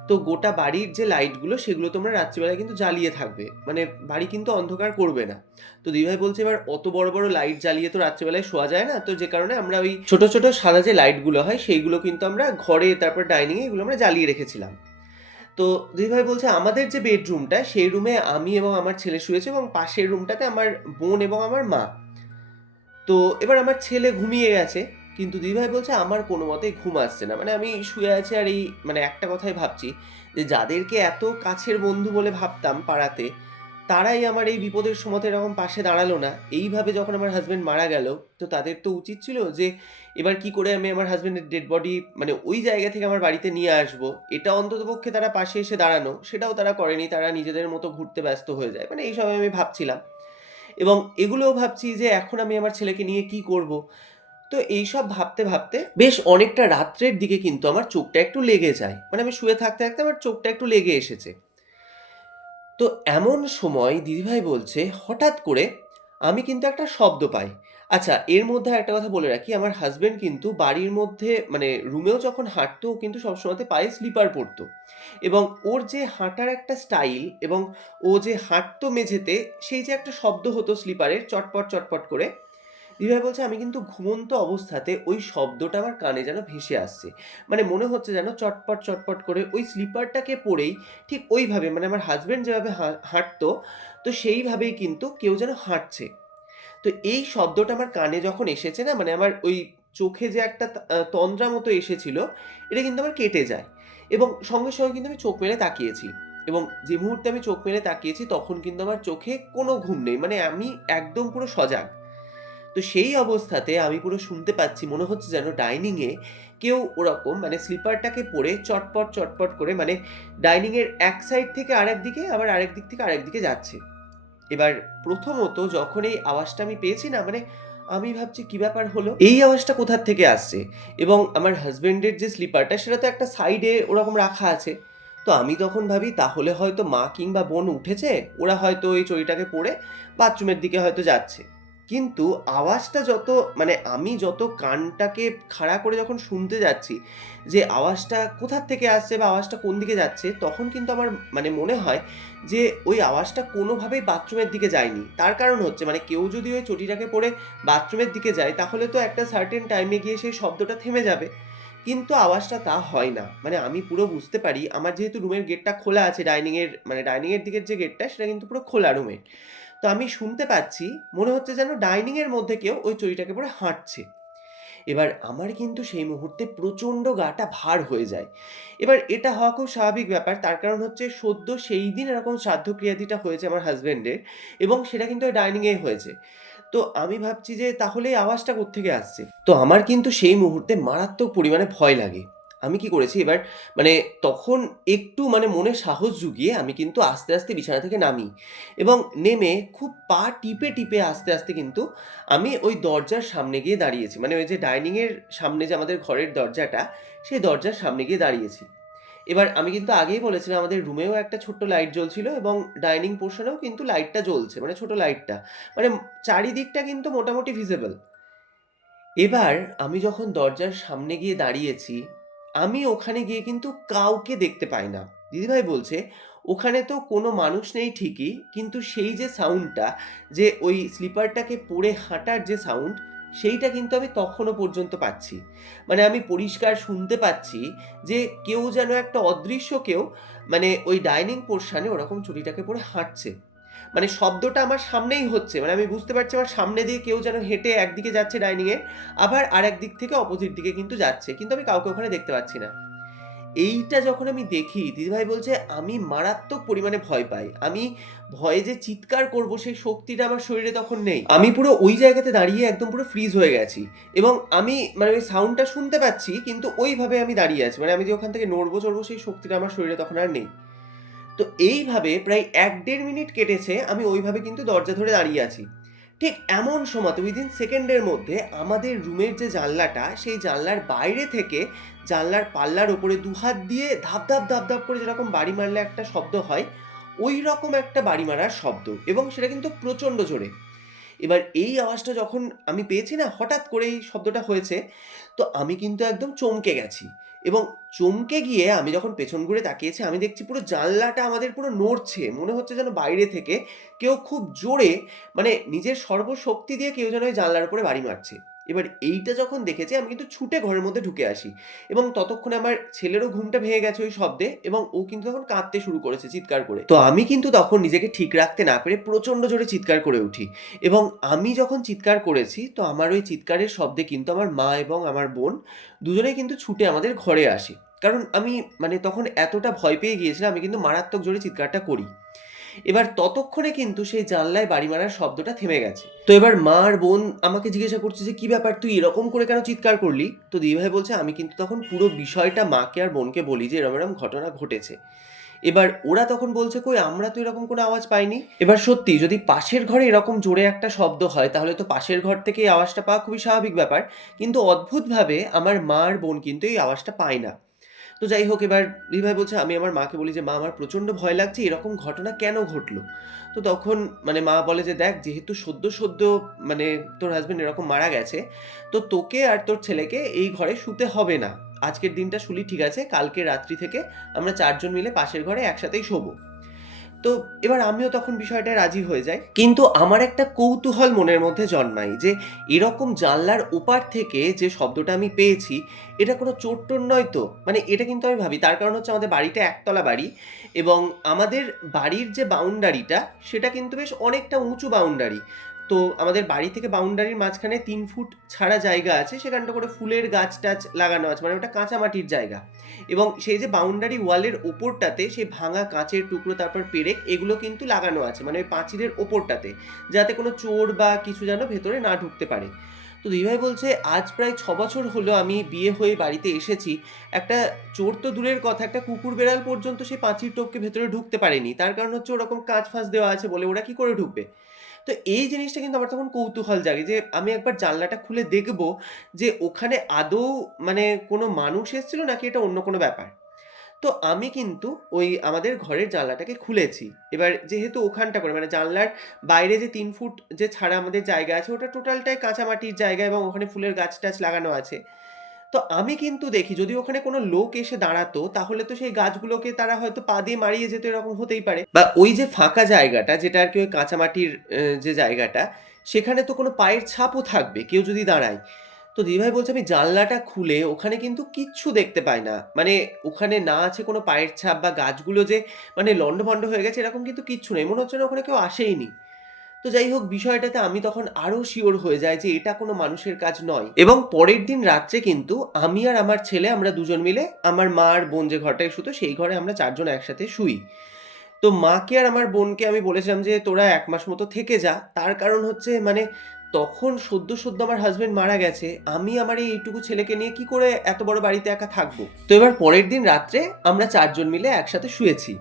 তো গোটা বাড়ির যে লাইটগুলো সেগুলো তোমরা রাত্রিবেলায় কিন্তু জ্বালিয়ে থাকবে, মানে বাড়ি কিন্তু অন্ধকার করবে না। তো দিদিভাই বলছে এবার অত বড় বড় লাইট জ্বালিয়ে তো রাত্রিবেলায় শোয়া যায় না, তো যে কারণে আমরা ওই ছোট ছোট সাদা যে লাইটগুলো হয় সেইগুলো কিন্তু আমরা ঘরে, তারপর ডাইনিংয়ে, এগুলো আমরা জ্বালিয়ে রেখেছিলাম। তো দিদিভাই বলছে আমাদের যে বেডরুমটা, সেই রুমে আমি এবং আমার ছেলে শুয়েছে, এবং পাশের রুমটাতে আমার বোন এবং আমার মা। তো এবার আমার ছেলে ঘুমিয়ে গেছে, কিন্তু দিদিভাই বলছে আমার কোনো মতেই ঘুম আসছে না। মানে আমি শুয়ে আছি আর এই মানে একটা কথাই ভাবছি যে যাদেরকে এত কাছের বন্ধু বলে ভাবতাম পাড়াতে, তারাই আমার এই বিপদের সময়তে এরকম পাশে দাঁড়ালো না। এইভাবে যখন আমার হাজব্যান্ড মারা গেল, তো তাদের তো উচিত ছিল যে এবার কি করে আমি আমার হাজব্যান্ডের ডেড বডি মানে ওই জায়গা থেকে আমার বাড়িতে নিয়ে আসবো, এটা অন্ততপক্ষে তারা পাশে এসে দাঁড়ানো, সেটাও তারা করেনি। তারা নিজেদের মতো ঘুরতে ব্যস্ত হয়ে যায়। মানে এইসব আমি ভাবছিলাম, এবং এগুলোও ভাবছি যে এখন আমি আমার ছেলেকে নিয়ে কি করব। তো এইসব ভাবতে ভাবতে বেশ অনেকটা রাত্রের দিকে কিন্তু আমার চোখটা একটু লেগে যায়, মানে আমি শুয়ে থাকতে থাকতে আমার চোখটা একটু লেগে এসেছে। তো এমন সময় দিদিভাই বলছে হঠাৎ করে আমি কিন্তু একটা শব্দ পাই। আচ্ছা, এর মধ্যে একটা কথা বলে রাখি, আমার হাজবেন্ড কিন্তু বাড়ির মধ্যে মানে রুমেও যখন হাঁটতো, ও কিন্তু সবসময়তে পায়ে স্লিপার পরতো, এবং ওর যে হাঁটার একটা স্টাইল, এবং ও যে হাঁটতো মেঝেতে, সেই যে একটা শব্দ হতো স্লিপারের চটপট চটপট করে, দিদিভাই বলছে আমি কিন্তু ঘুমন্ত অবস্থাতে ওই শব্দটা আমার কানে যেন ভেসে আসছে। মানে মনে হচ্ছে যেন চটপট চটপট করে ওই স্লিপারটাকে পরেই ঠিক ওইভাবে, মানে আমার হাজব্যান্ড যেভাবে হাঁটতো, তো সেইভাবেই কিন্তু কেউ যেন হাঁটছে। তো এই শব্দটা আমার কানে যখন এসেছে না, মানে আমার ওই চোখে যে একটা তন্দ্রা মতো এসেছিল, এটা কিন্তু আমার কেটে যায়, এবং সঙ্গে সঙ্গে কিন্তু আমি চোখ মেলে তাকিয়েছি। এবং যে মুহূর্তে আমি চোখ মেলে তাকিয়েছি তখন কিন্তু আমার চোখে কোনো ঘুম নেই, মানে আমি একদম পুরো সজাগ। তো সেই অবস্থাতে আমি পুরো শুনতে পাচ্ছি, মনে হচ্ছে যেন ডাইনিংয়ে কেউ ওরকম মানে স্লিপারটাকে পরে চটপট চটপট করে, মানে ডাইনিংয়ের এক সাইড থেকে আরেক দিকে, আবার আরেক দিক থেকে আরেক দিকে যাচ্ছে। এবার প্রথমত যখন এই আওয়াজটা আমি পেয়েছি না, মানে আমি ভাবছি কি ব্যাপার হলো, এই আওয়াজটা কোথার থেকে আসছে। এবং আমার হাজবেন্ডের যে স্লিপারটা সেটা তো একটা সাইডে ওরকম রাখা আছে। তো আমি তখন ভাবি তাহলে হয়তো মা কিংবা বোন উঠেছে, ওরা হয়তো এই চড়িটাকে পরে বাথরুমের দিকে হয়তো যাচ্ছে। কিন্তু আওয়াজটা যত মানে আমি যত কানটাকে খাড়া করে যখন শুনতে যাচ্ছি যে আওয়াজটা কোথার থেকে আসছে বা আওয়াজটা কোন দিকে যাচ্ছে, তখন কিন্তু আমার মানে মনে হয় যে ওই আওয়াজটা কোনোভাবেই বাথরুমের দিকে যায়নি। তার কারণ হচ্ছে মানে কেউ যদি ওই চটিটাকে পরে বাথরুমের দিকে যায়, তাহলে তো একটা সার্টেন টাইমে গিয়ে সেই শব্দটা থেমে যাবে। কিন্তু আওয়াজটা তা হয় না। মানে আমি পুরো বুঝতে পারি, আমার যেহেতু রুমের গেটটা খোলা আছে, ডাইনিংয়ের মানে ডাইনিংয়ের দিকের যে গেটটা সেটা কিন্তু পুরো খোলা রুমের। তো আমি শুনতে পাচ্ছি, মনে হচ্ছে যেন ডাইনিংয়ের মধ্যে কেউ ওই চটিটাকে পরে হাঁটছে। এবার আমার কিন্তু সেই মুহূর্তে প্রচণ্ড গাটা ভার হয়ে যায়। এবার এটা হওয়া খুব স্বাভাবিক ব্যাপার। তার কারণ হচ্ছে সদ্য সেই দিন এরকম শ্রাদ্ধ ক্রিয়াদিটা হয়েছে আমার হাসব্যান্ডের, এবং সেটা কিন্তু ওই ডাইনিংয়েই হয়েছে। তো তো আমি ভাবছি যে তাহলে এই আওয়াজটা কোত্থেকে আসছে? তো আমার কিন্তু সেই মুহূর্তে মারাত্মক পরিমাণে ভয় লাগে। আমি কি করেছি এবার, মানে তখন একটু মনে সাহস জুগিয়ে আমি কিন্তু আস্তে, আস্তে বিছানা থেকে নামি এবং নেমে খুব পা টিপে, টিপে আস্তে, আস্তে কিন্তু আমি ওই দরজার সামনে গিয়ে দাঁড়িয়েছি। মানে ওই যে ডাইনিং এর সামনে যে আমাদের ঘরের দরজাটা, সেই দরজার সামনে গিয়ে দাঁড়িয়েছি। এবার আমি কিন্তু আগেই বলেছিলাম আমাদের রুমেও একটা ছোট্ট লাইট জ্বলছিল এবং ডাইনিং পোর্শনেও কিন্তু লাইটটা জ্বলছে, মানে ছোট লাইটটা। মানে চারিদিকটা কিন্তু মোটামুটি ভিজিবল। এবার আমি যখন দরজার সামনে গিয়ে দাঁড়িয়েছি, আমি ওখানে গিয়ে কিন্তু কাউকে দেখতে পাই না। দিদিভাই বলছে, "ওখানে তো কোনো মানুষ নেই ঠিকই, কিন্তু সেই যে সাউন্ডটা, যে ওই স্লিপারটাকে পরে হাঁটার যে সাউন্ড, সেইটা কিন্তু আমি তখনও পর্যন্ত পাচ্ছি। মানে আমি পরিষ্কার শুনতে পাচ্ছি যে কেউ যেন একটা অদৃশ্য কেউ ওই ডাইনিং পোরশনে ওরকম চটিটাকে পরে হাঁটছে। মানে শব্দটা আমার সামনেই হচ্ছে। মানে আমি বুঝতে পারছি আমার সামনে দিয়ে কেউ যেন হেঁটে একদিকে যাচ্ছে ডাইনিং এ, আবার আরেক দিক থেকে অপোজিট দিকে কিন্তু যাচ্ছে। কিন্তু আমি কাউকে ওখানে দেখতে পাচ্ছি না। এইটা যখন আমি দেখি, দিদিভাই বলছে আমি মারাত্মক পরিমাণে ভয় পাই। আমি ভয়ে যে চিৎকার করব সেই শক্তিটা আমার শরীরে তখন নেই। আমি পুরো ওই জায়গাতে দাঁড়িয়ে একদম পুরো ফ্রিজ হয়ে গেছি এবং আমি ওই সাউন্ডটা শুনতে পাচ্ছি, কিন্তু ওইভাবে আমি দাঁড়িয়ে আছি। মানে আমি যে ওখান থেকে নড়বো চড়বো সেই শক্তিটা আমার শরীরে তখন আর নেই। তো এইভাবে প্রায় ১-১.৫ মিনিট কেটেছে, আমি ওইভাবে কিন্তু দরজা ধরে দাঁড়িয়ে আছি। ঠিক এমন সময়তে উইদিন সেকেন্ডের মধ্যে আমাদের রুমের যে জানলাটা, সেই জানলার বাইরে থেকে জানলার পাল্লার উপরে দুহাত দিয়ে ধাপ, ধাপ, ধাপ, ধাপ করে যেরকম বাড়ি মারলে একটা শব্দ হয়, ওইরকম একটা বাড়ি মারার শব্দ এবং সেটা কিন্তু প্রচণ্ড জোরে। এবার এই আওয়াজটা যখন আমি পেয়েছি না, হঠাৎ করে এই শব্দটা হয়েছে, তো আমি কিন্তু একদম চমকে গেছি এবং চমকে গিয়ে আমি যখন পেছন ঘুরে তাকিয়েছি, আমি দেখছি পুরো জানলাটা আমাদের পুরো নড়ছে। মনে হচ্ছে যেন বাইরে থেকে কেউ খুব জোরে, নিজের সর্বশক্তি দিয়ে কেউ যেন ওই জানলার উপরে বাড়ি মারছে। এবার এইটা যখন দেখেছি, আমি কিন্তু ছুটে ঘরের মধ্যে ঢুকে আসি এবং ততক্ষণে আমার ছেলেরও ঘুমটা ভেঙে গেছে ওই শব্দে এবং ও কিন্তু তখন কাঁদতে শুরু করেছে চিৎকার করে। তো আমি কিন্তু তখন নিজেকে ঠিক রাখতে না পেরে প্রচণ্ড জোরে চিৎকার করে উঠি এবং আমি যখন চিৎকার করেছি, তো আমার ওই চিৎকারের শব্দে কিন্তু আমার মা এবং আমার বোন দুজনেই কিন্তু ছুটে আমাদের ঘরে আসে। কারণ আমি তখন এতটা ভয় পেয়ে গিয়েছিলাম, আমি কিন্তু মারাত্মক জোরে চিৎকারটা করি। এবার ততক্ষণে কিন্তু সেই জানলায় বাড়ি মারার শব্দটা থেমে গেছে। তো এবার মা আর বোন আমাকে জিজ্ঞাসা করছে যে, "কি ব্যাপার? তুই এরকম করে কেন চিৎকার করলি?" তো দিদিভাই বলছে, "আমি কিন্তু তখন পুরো বিষয়টা মাকে আর বোনকে বলি যে, এরম, এরম ঘটনা ঘটেছে।" এবার ওরা তখন বলছে, "কই আমরা তো এরকম কোনো আওয়াজ পাইনি।" এবার সত্যি যদি পাশের ঘরে এরকম জোরে একটা শব্দ হয়, তাহলে তো পাশের ঘর থেকে এই আওয়াজটা পাওয়া খুবই স্বাভাবিক ব্যাপার। কিন্তু অদ্ভুতভাবে আমার মা আর বোন কিন্তু এই আওয়াজটা পায় না। তো যাই হোক, এবার দিদিভাই বলছে, আমি আমার মাকে বলি যে, "মা, আমার প্রচণ্ড ভয় লাগছে, এরকম ঘটনা কেন ঘটলো?" তো তখন মা বলে যে, "দেখ, যেহেতু সদ্য, সদ্য মানে তোর হাসব্যান্ড এরকম মারা গেছে, তো তোকে আর তোর ছেলেকে এই ঘরে শুতে হবে না। আজকের দিনটা শুলি ঠিক আছে, কালকে রাত্রি থেকে আমরা ৪ জন মিলে পাশের ঘরে একসাথেই শোবো।" তো এবার আমিও তখন বিষয়টায় রাজি হয়ে যাই। কিন্তু আমার একটা কৌতূহল মনের মধ্যে জন্মায় যে এরকম জানলার ওপার থেকে যে শব্দটা আমি পেয়েছি, এটা কোনো চোর-টোর নয় তো? এটা কিন্তু আমি ভাবি। তার কারণ হচ্ছে আমাদের বাড়িটা একতলা বাড়ি এবং আমাদের বাড়ির যে বাউন্ডারিটা, সেটা কিন্তু বেশ অনেকটা উঁচু বাউন্ডারি। তো আমাদের বাড়ি থেকে বাউন্ডারির মাঝখানে ৩ ফুট ছাড়া জায়গা আছে, সেখানটা করে ফুলের গাছ-টাছ লাগানো আছে। ওটা কাঁচা মাটির জায়গা। এবং সেই যে বাউন্ডারি ওয়ালের ওপরটাতে সেই ভাঙা কাঁচের টুকরো, তারপর পেরেক, এগুলো কিন্তু লাগানো আছে ওই পাঁচিলের ওপরটাতে, যাতে কোনো চোর বা কিছু যেন ভেতরে না ঢুকতে পারে। তো দিদিভাই বলছে, আজ প্রায় ৬ বছর হলো আমি বিয়ে হয়ে বাড়িতে এসেছি। একটা চোর তো দূরের কথা, একটা কুকুর বেড়াল পর্যন্ত সেই পাঁচিল টপকে ভেতরে ঢুকতে পারেনি। তার কারণ হচ্ছে ওরকম কাঁচ-ফাঁচ দেওয়া আছে বলে ওরা কি করে ঢুকবে? তো এই জিনিসটা কিন্তু আমার তখন কৌতূহল জাগে যে আমি একবার জানলাটা খুলে দেখব যে ওখানে আদৌ কোনো মানুষ এসেছিল নাকি এটা অন্য কোনো ব্যাপার। তো আমি কিন্তু ওই আমাদের ঘরের জানলাটাকে খুলেছি। এবার যেহেতু ওখানটা করে জানলার বাইরে যে ৩ ফুট যে ছাড়া আমাদের জায়গা আছে, ওটা টোটালটাই কাঁচা মাটির জায়গা এবং ওখানে ফুলের গাছ-টাছ লাগানো আছে। তো আমি কিন্তু দেখি যদি ওখানে কোনো লোক এসে দাঁড়াতো, তাহলে তো সেই গাছগুলোকে তারা হয়তো পা দিয়ে মারিয়ে যেত, এরকম হতেই পারে। বা ওই যে ফাঁকা জায়গাটা যেটা আরকি ওই কাঁচামাটির যে জায়গাটা, সেখানে তো কোনো পায়ের ছাপও থাকবে কেউ যদি দাঁড়ায়। তো দিদিভাই বলছে, আমি জানলাটা খুলে ওখানে কিন্তু কিচ্ছু দেখতে পাই না। ওখানে না আছে কোনো পায়ের ছাপ বা গাছগুলো যে লন্ডভন্ড হয়ে গেছে, এরকম কিন্তু কিচ্ছু নেই। মনে হচ্ছে না ওখানে কেউ আসেইনি। তো যাই হোক, বিষয়টাতে আমি তখন আরো সিওর হয়ে যাই যে এটা কোনো মানুষের কাজ নয় এবং পরের দিন রাত্রে কিন্তু আমি আর আমার ছেলে, আমরা দুজন মিলে আমার মা আর বোন যে ঘরটায় শুতো, সেই ঘরে আমরা ৪ জন একসাথে শুই। তো মাকে আর আমার বোনকে আমি বলেছিলাম যে, "তোরা ১ মাস মতো থেকে যা।" তার কারণ হচ্ছে তখন সদ্য সদ্য আমার হাজবেন্ড মারা গেছে, আমি আমার এইটুকু ছেলেকে নিয়ে কি করে এত বড় বাড়িতে একা থাকবো? তো এবার পরের দিন রাত্রে আমরা ৪ জন মিলে একসাথে শুয়েছি।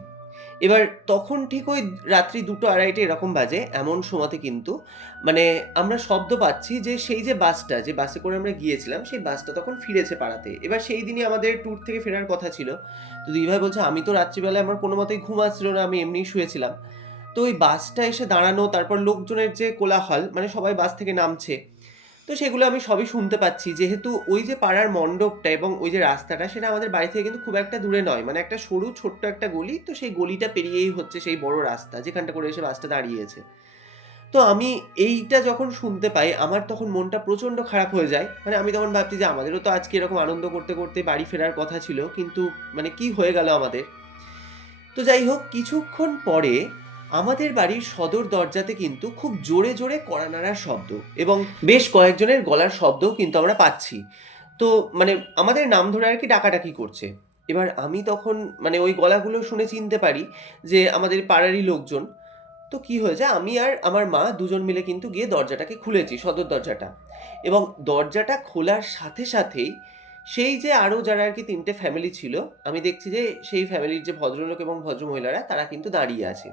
এবার তখন ঠিক ওই রাত্রি ২টো-২.৩০ এরকম বাজে। এমন সময়তে কিন্তু মানে আমরা শব্দ পাচ্ছি যে সেই যে বাসটা, যে বাসে করে আমরা গিয়েছিলাম, সেই বাসটা তখন ফিরেছে পাড়াতে। এবার সেই দিনই আমাদের ট্যুর থেকে ফেরার কথা ছিল। তো দিদিভাই বলছে, "আমি তো রাত্রিবেলায় আমার কোনো মতেই ঘুম আসছিল না, আমি এমনিই শুয়েছিলাম।" তো ওই বাসটা এসে দাঁড়ানো, তারপর লোকজনের যে কোলাহল, মানে সবাই বাস থেকে নামছে। তো সেগুলো আমি সবই শুনতে পাচ্ছি। যেহেতু ওই যে পাড়ার মণ্ডপটা এবং ওই যে রাস্তাটা, সেটা আমাদের বাড়ি থেকে কিন্তু খুব একটা দূরে নয়। মানে একটা সরু ছোট্ট একটা গলি। তো সেই গলিটা পেরিয়েই হচ্ছে সেই বড় রাস্তা, যেখানটা করে এসে বাসটা দাঁড়িয়েছে। তো আমি এইটা যখন শুনতে পাই, আমার তখন মনটা প্রচণ্ড খারাপ হয়ে যায়। মানে আমি তখন ভাবছি যে আমাদেরও তো আজকে এরকম আনন্দ করতে, করতে বাড়ি ফেরার কথা ছিল। কিন্তু মানে কি হয়ে গেল আমাদের? তো যাই হোক, কিছুক্ষণ পরে আমাদের বাড়ির সদর দরজাতে কিন্তু খুব জোরে জোরে কড়া নাড়ার শব্দ এবং বেশ কয়েকজনের গলার শব্দও কিন্তু আমরা পাচ্ছি। তো মানে আমাদের নাম ধরে আর কি ডাকাডাকি করছে। এবার আমি তখন মানে ওই গলাগুলো শুনে চিনতে পারি যে আমাদের পাড়ারই লোকজন। তো কি হয়েছে, আমি আর আমার মা দুজন মিলে কিন্তু গিয়ে দরজাটাকে খুলেছি, সদর দরজাটা। এবং দরজাটা খোলার সাথে সাথেই সেই যে আরও যারা আর কি ৩টে ফ্যামিলি ছিল, আমি দেখছি যে সেই ফ্যামিলির যে ভদ্রলোক এবং ভদ্রমহিলারা তারা কিন্তু দাঁড়িয়ে আছে।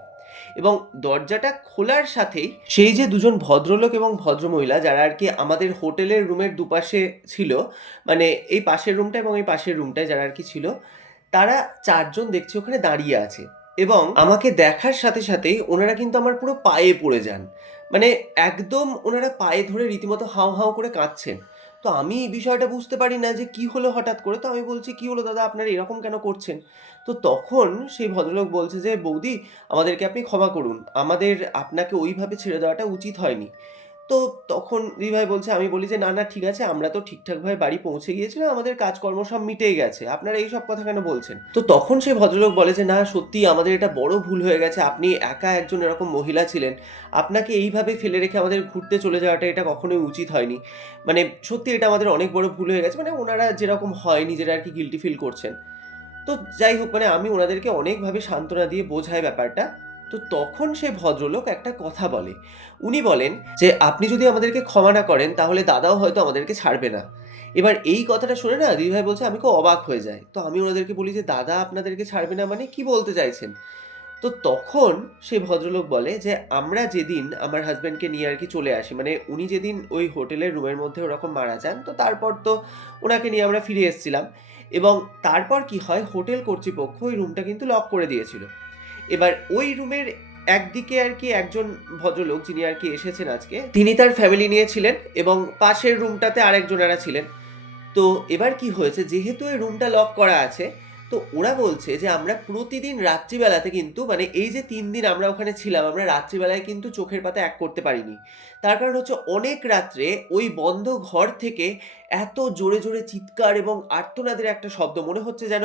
এবং দরজাটা খোলার সাথেই সেই যে দুজন ভদ্রলোক এবং ভদ্রমহিলা যারা আর কি আমাদের হোটেলের রুমের দুপাশে ছিল, মানে এই পাশের রুমটা এবং এই পাশের রুমটায় যারা আর কি ছিল, তারা ৪ জন দেখছি ওখানে দাঁড়িয়ে আছে। এবং আমাকে দেখার সাথে সাথেই ওনারা কিন্তু আমার পুরো পায়ে পড়ে যান। মানে একদম ওনারা পায়ে ধরে রীতিমতো হাউ হাউ করে কাঁদছেন। তো আমি এই বিষয়টা বুঝতে পারি না যে কি হলো হঠাৎ করে। তো আমি বলছি, "কি হলো দাদা, আপনারা এরকম কেন করছেন?" তো তখন সেই ভদ্রলোক বলছে যে, "বৌদি, আমাদেরকে আপনি ক্ষমা করুন। আমাদের আপনাকে ওইভাবে ছেড়ে দেওয়াটা উচিত হয়নি।" তো তখন দিদিভাই বলছে, আমি বলি যে, "না, না, ঠিক আছে। আমরা তো ঠিকঠাকভাবে বাড়ি পৌঁছে গিয়েছিলাম। আমাদের কাজকর্ম সব মিটেই গেছে। আপনারা এইসব কথা কেন বলছেন?" তো তখন সেই ভদ্রলোক বলে যে, "না, সত্যিই আমাদের এটা বড় ভুল হয়ে গেছে। আপনি একা একজন এরকম মহিলা ছিলেন। আপনাকে এইভাবে ফেলে রেখে আমাদের ঘুরতে চলে যাওয়াটা এটা কখনোই উচিত হয়নি। মানে সত্যি এটা আমাদের অনেক বড় ভুল হয়ে গেছে।" মানে ওনারা যেরকম হয় নিজেরা আরকি গিল্টি ফিল করছেন। তো যাই হোক, মানে আমি ওনাদেরকে অনেকভাবে সান্ত্বনা দিয়ে বোঝাই ব্যাপারটা। তো তখন সে ভদ্রলোক একটা কথা বলে। উনি বলেন যে, "আপনি যদি আমাদেরকে ক্ষমা না করেন তাহলে দাদাও হয়তো আমাদেরকে ছাড়বে না।" এবার এই কথাটা শুনে না দিদিভাই বলছে, আমি খুব অবাক হয়ে যাই। তো আমি ওনাদেরকে বলি যে, "দাদা আপনাদেরকে ছাড়বে না মানে কি বলতে চাইছেন?" তো তখন সেই ভদ্রলোক বলে যে, "আমরা যেদিন আমার হাসব্যান্ডকে নিয়ে আরকি চলে আসি, মানে উনি যেদিন ওই হোটেলের রুমের মধ্যে ওরকম মারা যান, তো তারপর তো উনাকে নিয়ে আমরা ফিরে এসেছিলাম। এবং তারপর কি হয়, হোটেল কর্তৃপক্ষ ওই রুমটা কিন্তু লক করে দিয়েছিল। এবার ওই রুমের একদিকে আরকি একজন ভদ্রলোক যিনি আরকি এসেছেন আজকে, তিনি তার ফ্যামিলি নিয়ে ছিলেন এবং পাশের রুমটাতে আরেকজনেরা ছিলেন। তো এবার কি হয়েছে, যেহেতু এই রুমটা লক করা আছে, তো ওরা বলছে যে আমরা প্রতিদিন রাত্রিবেলাতে কিন্তু মানে এই যে ৩ দিন আমরা ওখানে ছিলাম, আমরা রাত্রিবেলায় কিন্তু চোখের পাতা এক করতে পারিনি। তার কারণ হচ্ছে অনেক রাত্রে ওই বন্ধ ঘর থেকে এত জোরে জোরে চিৎকার এবং আর্তনাদের একটা শব্দ, মনে হচ্ছে যেন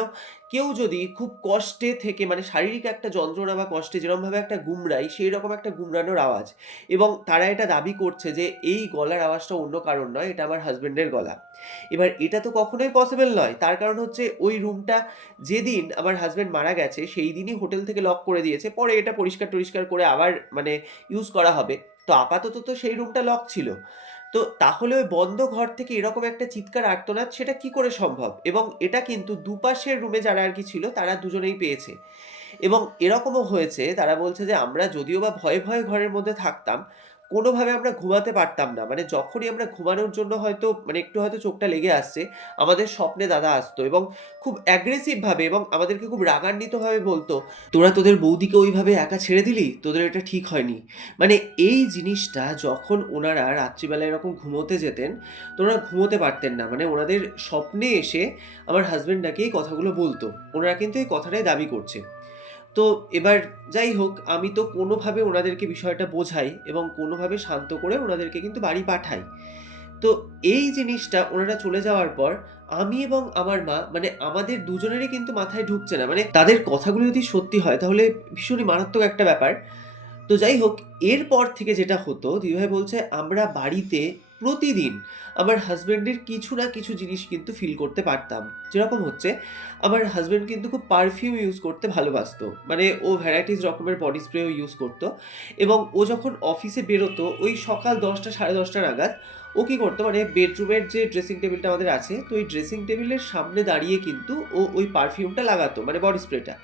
কেউ যদি খুব কষ্টে থেকে মানে শারীরিক একটা যন্ত্রণা বা কষ্টে যেরমভাবে একটা গুমরায়, সেই রকম একটা গুমরানোর আওয়াজ। এবং তারা এটা দাবি করছে যে এই গলার আওয়াজটা অন্য কারোর নয়, এটা আমার হাসব্যান্ডের গলা। এবার এটা তো কখনোই পসিবল নয়। তার কারণ হচ্ছে ওই রুমটা যেদিন আমার হাসব্যান্ড মারা গেছে, সেই দিনই হোটেল থেকে লক করে দিয়েছে। পরে এটা পরিষ্কার-টরিষ্কার করে আবার মানে ইউজ করা হবে। তো আপাতত তো সেই রুমটা লক ছিল। তো তাহলে ওই বন্ধ ঘর থেকে এরকম একটা চিৎকার আর্তনাদ, সেটা কি করে সম্ভব? এবং এটা কিন্তু দুপাশের রুমে যারা আরকি ছিল তারা দুজনেই পেয়েছে। এবং এরকমও হয়েছে, তারা বলছে যে আমরা যদিও বা ভয়ে, ভয়ে ঘরের মধ্যে থাকতাম, কোনোভাবে আমরা ঘুমাতে পারতাম না। মানে যখনই আমরা ঘুমানোর জন্য হয়তো মানে একটু হয়তো চোখটা লেগে আসছে, আমাদের স্বপ্নে দাদা আসতো এবং খুব অ্যাগ্রেসিভ ভাবে এবং আমাদেরকে খুব রাগান্বিতভাবে বলতো, "তোরা তোদের বৌদিকে ওইভাবে একা ছেড়ে দিলি? তোদের এটা ঠিক হয়নি।" মানে এই জিনিসটা যখন ওনারা রাত্রিবেলা এরকম ঘুমোতে যেতেন, তো ওনারা ঘুমোতে পারতেন না। মানে ওনাদের স্বপ্নে এসে আমার হাসব্যান্ড নাকি এই কথাগুলো বলতো। ওনারা কিন্তু এই কথাটাই দাবি করছে। তো এবার যাই হোক, আমি তো কোনোভাবে ওনাদেরকে বিষয়টা বোঝাই এবং কোনোভাবে শান্ত করে ওনাদেরকে কিন্তু বাড়ি পাঠাই। তো এই জিনিসটা ওনারা চলে যাওয়ার পর আমি এবং আমার মা, মানে আমাদের দুজনেরই কিন্তু মাথায় ঢুকছে না। মানে তাদের কথাগুলো যদি সত্যি হয় তাহলে ভীষণই মারাত্মক একটা ব্যাপার। তো যাই হোক, এরপর থেকে যেটা হতো, দিদিভাই বলছে আমরা বাড়িতে প্রতিদিন আমার হাজব্যান্ডের কিছু না কিছু জিনিস কিন্তু ফিল করতে পারতাম। যেরকম হচ্ছে, আমার হাজব্যান্ড কিন্তু খুব পারফিউম ইউজ করতে ভালোবাসতো। মানে ও ভ্যারাইটিস রকমের বডি স্প্রেও ইউজ করতো, এবং ও যখন অফিসে বেরোতো ওই সকাল 10টা 10:30 নাগাদ ও কী করতো, মানে বেডরুমের যে ড্রেসিং টেবিলটা আমাদের আছে, তো ওই ড্রেসিং টেবিলের সামনে দাঁড়িয়ে কিন্তু ও ওই পারফিউমটা লাগাতো, মানে বডি স্প্রেটা।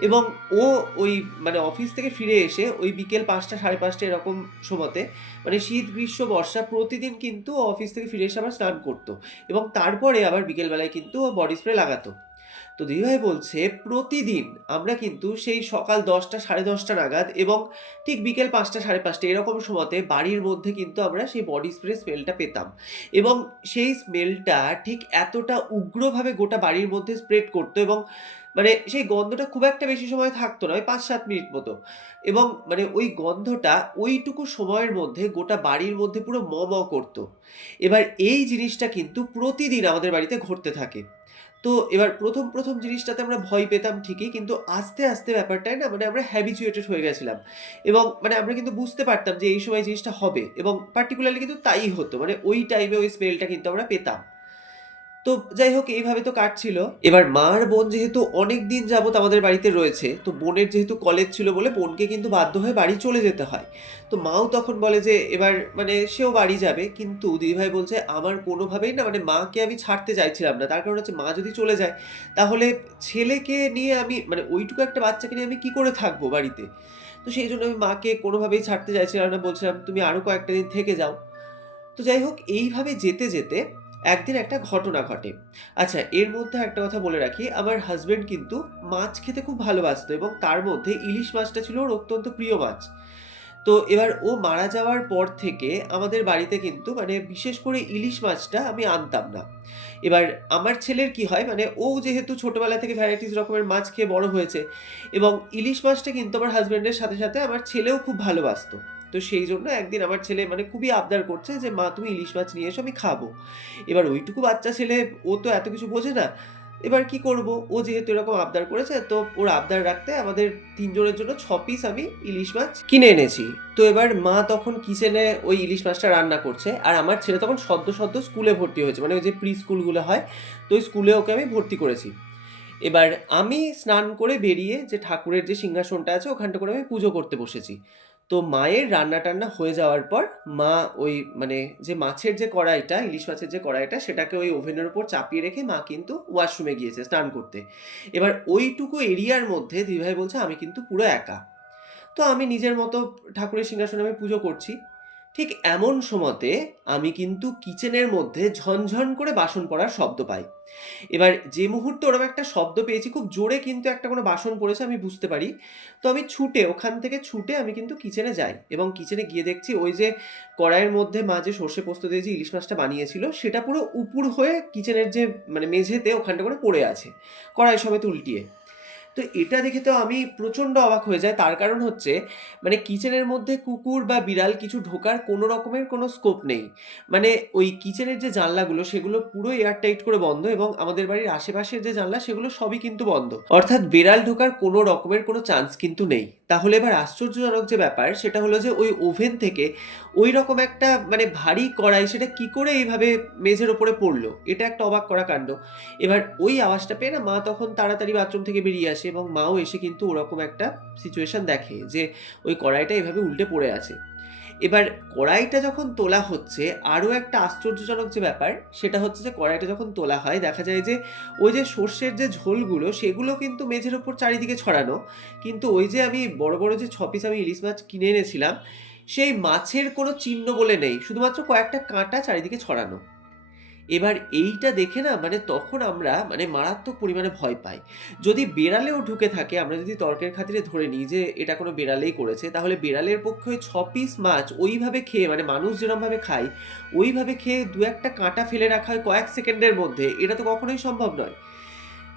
এবং ও ওই মানে অফিস থেকে ফিরে এসে ওই বিকেল 5টা 5:30 এরকম সময়তে, মানে শীত গ্রীষ্ম বর্ষা প্রতিদিন কিন্তু ও অফিস থেকে ফিরে এসে আবার স্নান করতো, এবং তারপরে আবার বিকেলবেলায় কিন্তু ও বডি স্প্রে লাগাতো। তো দিদিভাই বলছে প্রতিদিন আমরা কিন্তু সেই সকাল 10টা 10:30 নাগাদ এবং ঠিক বিকেল 5টা 5:30 এরকম সময়তে বাড়ির মধ্যে কিন্তু আমরা সেই বডি স্প্রে স্মেলটা পেতাম, এবং সেই স্মেলটা ঠিক এতটা উগ্রভাবে গোটা বাড়ির মধ্যে স্প্রেড করতো, এবং মানে সেই গন্ধটা খুব একটা বেশি সময় থাকতো না, ওই 5-7 মিনিট মতো। এবং মানে ওই গন্ধটা ওইটুকু সময়ের মধ্যে গোটা বাড়ির মধ্যে পুরো করতো। এবার এই জিনিসটা কিন্তু প্রতিদিন আমাদের বাড়িতে ঘটতে থাকে। তো এবার ১ম জিনিসটাতে আমরা ভয় পেতাম ঠিকই, কিন্তু আস্তে, আস্তে ব্যাপারটায় না মানে আমরা হ্যাবিচুয়েটেড হয়ে গেছিলাম, এবং মানে আমরা কিন্তু বুঝতে পারতাম যে এই সময় জিনিসটা হবে, এবং পার্টিকুলারলি কিন্তু তাই হতো। মানে ওই টাইমে ওই স্মেলটা কিন্তু আমরা পেতাম। তো যাই হোক, এইভাবে তো কাটছিল। এবার মা আর বোন যেহেতু অনেকদিন যাবত আমাদের বাড়িতে রয়েছে, তো বোনের যেহেতু কলেজ ছিল বলে বোনকে কিন্তু বাধ্য হয়ে বাড়ি চলে যেতে হয়। তো মাও তখন বলে যে এবার মানে সেও বাড়ি যাবে। কিন্তু দিদিভাই বলছে আমার কোনোভাবেই না, মানে মাকে আমি ছাড়তে চাইছিলাম না। তার কারণ হচ্ছে মা যদি চলে যায়, তাহলে ছেলেকে নিয়ে আমি মানে ওইটুকু একটা বাচ্চাকে নিয়ে আমি কি করে থাকবো বাড়িতে? তো সেইজন্য আমি মাকে কোনোভাবেই ছাড়তে চাইছিলাম না। বলছিলাম, "তুমি আরো কয়েকটা দিন থেকে যাও।" তো যাই হোক, এইভাবে যেতে, যেতে একদিন একটা ঘটনা ঘটে। আচ্ছা, এর মধ্যে একটা কথা বলে রাখি, আমার হাসব্যান্ড কিন্তু মাছ খেতে খুব ভালোবাসতো, এবং তার মধ্যে ইলিশ মাছটা ছিল ওর অত্যন্ত প্রিয় মাছ। তো এবার ও মারা যাওয়ার পর থেকে আমাদের বাড়িতে কিন্তু মানে বিশেষ করে ইলিশ মাছটা আমি আনতাম না। এবার আমার ছেলের কি হয়, মানে ও যেহেতু ছোটবেলা থেকে ভ্যারাইটিস রকমের মাছ খেয়ে বড় হয়েছে, এবং ইলিশ মাছটা কিন্তু আমার হাসব্যান্ডের সাথে, সাথে আমার ছেলেও খুব ভালোবাসতো। তো সেই জন্য একদিন আমার ছেলে মানে খুবই আবদার করছে যে, "মা তুমি ইলিশ মাছ নিয়ে এসো, আমি খাবো।" এবার ওইটুকু বাচ্চা ছেলে, ও তো এত কিছু বোঝে না। এবার কি করব? ও যেহেতু এরকম আবদার করেছে, তো ওর আবদার রাখতে আমাদের ৩ জনের জন্য ৬ পিস আমি ইলিশ মাছ কিনে এনেছি। তো এবার মা তখন কিচেনে ওই ইলিশ মাছটা রান্না করছে। আর আমার ছেলে তখন সদ্য, সদ্য স্কুলে ভর্তি হয়েছে। মানে ওই যে প্রি স্কুলগুলো হয়, তো ওই স্কুলে ওকে আমি ভর্তি করেছি। এবার আমি স্নান করে বেরিয়ে যে ঠাকুরের যে সিংহাসনটা আছে ওখানটা করে আমি পুজো করতে বসেছি। তো মায়ের রান্না-টান্না হয়ে যাওয়ার পর মা ওই মানে যে মাছের যে কড়াইটা, ইলিশ মাছের যে কড়াইটা সেটাকে ওই ওভেনের উপর চাপিয়ে রেখে মা কিন্তু ওয়াশরুমে গিয়েছে স্নান করতে। এবার ওইটুকু এরিয়ার মধ্যে দিদিভাই বলছে আমি কিন্তু পুরো একা। তো আমি নিজের মতো ঠাকুরের সিংহাসনে আমি পুজো করছি। ঠিক এমন সময়তে আমি কিন্তু কিচেনের মধ্যে ঝনঝন করে বাসন পড়ার শব্দ পাই। এবার যে মুহূর্তে ওরকম একটা শব্দ পেয়েছি, খুব জোরে কিন্তু একটা কোনো বাসন পড়েছে আমি বুঝতে পারি। তো আমি ছুটে ওখান থেকে ছুটে আমি কিন্তু কিচেনে যাই, এবং কিচেনে গিয়ে দেখছি ওই যে কড়াইয়ের মধ্যে মা যে সর্ষে পোস্ত দিয়ে যে ইলিশ মাছটা বানিয়েছিল সেটা পুরো উপুড় হয়ে কিচেনের যে মানে মেঝেতে ওখানটা করে পড়ে আছে, কড়াই সমেত উল্টিয়ে। তো এটা দেখে তো আমি প্রচণ্ড অবাক হয়ে যাই। তার কারণ হচ্ছে, মানে কিচেনের মধ্যে কুকুর বা বিড়াল কিছু ঢোকার কোনো রকমের কোনো স্কোপ নেই। মানে ওই কিচেনের যে জানলাগুলো সেগুলো পুরো এয়ার টাইট করে বন্ধ, এবং আমাদের বাড়ির আশেপাশের যে জানলা সেগুলো সবই কিন্তু বন্ধ। অর্থাৎ বেড়াল ঢোকার কোনো রকমের কোনো চান্স কিন্তু নেই। তাহলে এবার আশ্চর্যজনক যে ব্যাপার সেটা হলো যে ওই ওভেন থেকে ঐরকম একটা মানে ভারী কড়াই সেটা কি করে এইভাবে মেঝের ওপরে পড়লো? এটা একটা অবাক করা কাণ্ড। এবার ওই আওয়াজটা পেয়ে না মা তখন তাড়াতাড়ি বাথরুম থেকে বেরিয়ে আসে, এবং মাও এসে কিন্তু ওরকম একটা সিচুয়েশন দেখে যে ওই কড়াইটা এভাবে উল্টে পড়ে আছে। এবার কড়াইটা যখন তোলা হচ্ছে, আরো একটা আশ্চর্যজনক যে ব্যাপার সেটা হচ্ছে যে কড়াইটা যখন তোলা হয় দেখা যায় যে ওই যে সর্ষের যে ঝোলগুলো সেগুলো কিন্তু মেঝের উপর চারিদিকে ছড়ানো, কিন্তু ওই যে আমি বড় বড় যে ৬ পিস আমি ইলিশ মাছ কিনে এনেছিলাম সেই মাছের কোনো চিহ্ন বলে নেই, শুধুমাত্র কয়েকটা কাঁটা চারিদিকে ছড়ানো। এবার এইটা দেখে না মানে তখন আমরা মানে মারাত্মক পরিমাণে ভয় পাই। যদি বেড়ালেও ঢুকে থাকে, আমরা যদি তর্কের খাতিরে ধরে নিই যে এটা কোনো বেড়ালেই করেছে, তাহলে বেড়ালের পক্ষে ওই ৬ পিস মাছ ওইভাবে খেয়ে, মানে মানুষ যেরমভাবে খায় ওইভাবে খেয়ে ২-১ টা কাঁটা ফেলে রাখা হয় কয়েক সেকেন্ডের মধ্যে, এটা তো কখনোই সম্ভব নয়।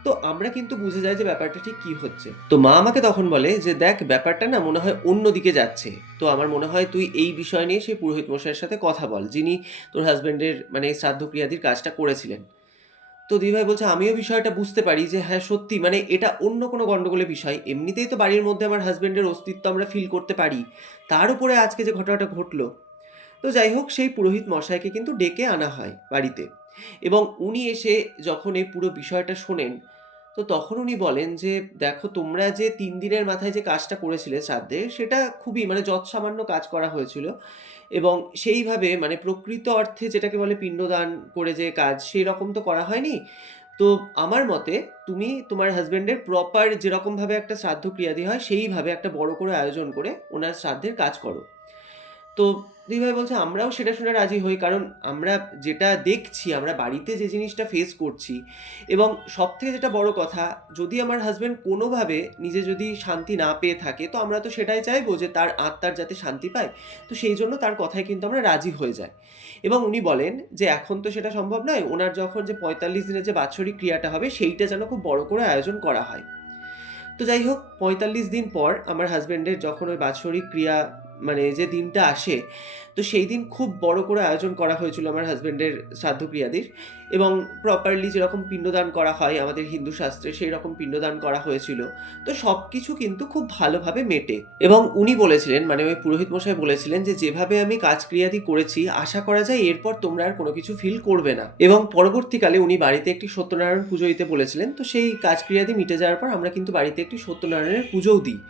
তো আমরা কিন্তু বুঝে যাই যে ব্যাপারটা ঠিক কি হচ্ছে। তো মা আমাকে তখন বলে যে, "দেখ ব্যাপারটা না মনে হয় অন্যদিকে যাচ্ছে। তো আমার মনে হয় তুই এই বিষয় নিয়ে সেই পুরোহিত মশাইয়ের সাথে কথা বল, যিনি তোর হাসব্যান্ডের মানে এই শ্রাদ্ধক্রিয়াদির কাজটা করেছিলেন।" তো দিদিভাই বলছে, "আমিও বিষয়টা বুঝতে পারি যে হ্যাঁ, সত্যি মানে এটা অন্য কোনো গন্ডগোলের বিষয়। এমনিতেই তো বাড়ির মধ্যে আমার হাসব্যান্ডের অস্তিত্ব আমরা ফিল করতে পারি। তার উপরে আজকে যে ঘটনাটা ঘটলো।" তো যাই হোক, সেই পুরোহিত মশাইকে কিন্তু ডেকে আনা হয় বাড়িতে, এবং উনি এসে যখন এই পুরো বিষয়টা শোনেন, তো তখন উনি বলেন যে, দেখো তোমরা যে 3 দিনের মাথায় যে কাজটা করেছিলে শ্রাদ্ধে, সেটা খুবই মানে যৎসামান্য কাজ করা হয়েছিল, এবং সেইভাবে মানে প্রকৃত অর্থে যেটাকে বলে পিণ্ডদান করে যে কাজ, সেই রকম তো করা হয়নি। তো আমার মতে তুমি তোমার হাজবেন্ডের প্রপার যেরকমভাবে একটা শ্রাদ্ধ ক্রিয়াদি হয় সেইভাবে একটা বড় করে আয়োজন করে ওনার শ্রাদ্ধের কাজ করো। তো দিদিভাই বলছে আমরাও সেটা শুনে রাজি হই, কারণ আমরা যেটা দেখছি, আমরা বাড়িতে যে জিনিসটা ফেস করছি, এবং সব থেকে যেটা বড় কথা, যদি আমার হাজবেন্ড কোনোভাবে নিজে যদি শান্তি না পেয়ে থাকে, তো আমরা তো সেটাই চাইবো যে তার আত্মার যাতে শান্তি পায়। তো সেই জন্য তার কথায় কিন্তু আমরা রাজি হয়ে যাই। এবং উনি বলেন যে এখন তো সেটা সম্ভব নয়, ওনার যখন যে 45 দিনের যে বাৎসরিক ক্রিয়াটা হবে সেইটা যেন খুব বড় করে আয়োজন করা হয়। তো যাই হোক, 45 দিন পর আমার হাজব্যান্ডের যখন ওই বাৎসরিক ক্রিয়া মানে যে দিনটা আসে, তো সেই দিন খুব বড় করে আয়োজন করা হয়েছিল আমার হাজব্যান্ডের শ্রাদ্ধ ক্রিয়াদির, এবং প্রপারলি যেরকম পিণ্ডদান করা হয় আমাদের হিন্দু শাস্ত্রে সেই রকম পিণ্ডদান করা হয়েছিল। তো সব কিছু কিন্তু খুব ভালোভাবে মেটে, এবং উনি বলেছিলেন মানে ওই পুরোহিত মশাই বলেছিলেন যে যেভাবে আমি কাজ ক্রিয়াদি করেছি, আশা করা যায় এরপর তোমরা আর কোনো কিছু ফিল করবে না। এবং পরবর্তীকালে উনি বাড়িতে একটি সত্যনারায়ণ পুজো দিতে বলেছিলেন। তো সেই কাজ ক্রিয়াদি মিটে যাওয়ার পর আমরা কিন্তু বাড়িতে একটি সত্যনারায়ণের পুজোও দিই।